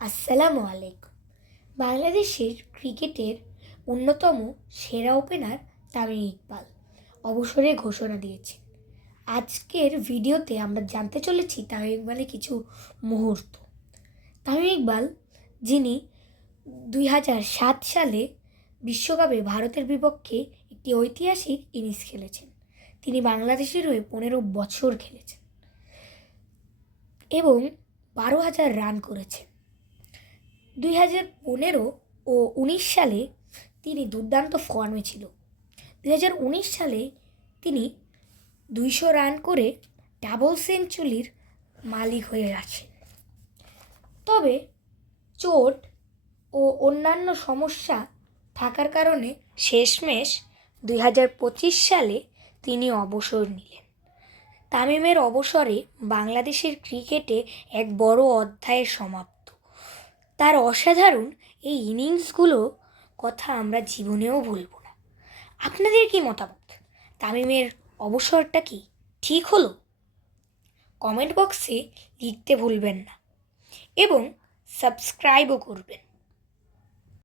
আসসালামু আলাইকুম। বাংলাদেশের ক্রিকেটের অন্যতম সেরা ওপেনার তামিম ইকবাল অবসরের ঘোষণা দিয়েছেন। আজকের ভিডিওতে আমরা জানতে চলেছি তামিম ইকবালের কিছু মুহূর্ত। তামিম ইকবাল, যিনি 2007 সালে বিশ্বকাপে ভারতের বিপক্ষে একটি ঐতিহাসিক ইনিংস খেলেছেন। তিনি বাংলাদেশের হয়ে 15 বছর খেলেছেন এবং 12,000 রান করেছেন। 2015 ও 19 সালে তিনি দুর্দান্ত ফর্মে ছিল। 2019 সালে তিনি 200 রান করে ডাবল সেঞ্চুরির মালিক হয়ে আছেন। তবে চোট ও অন্যান্য সমস্যা থাকার কারণে শেষমেশ 2025 সালে তিনি অবসর নিলেন। তামিমের অবসরে বাংলাদেশের ক্রিকেটে এক বড় অধ্যায়ের সমাপ্তি। তার অসাধারণ এই ইনিংসগুলো কথা আমরা জীবনেও ভুলব না। আপনাদের কি মতামত? তামিমের অবসরটা কি ঠিক হলো? কমেন্ট বক্সে লিখতে ভুলবেন না এবং সাবস্ক্রাইবও করবেন।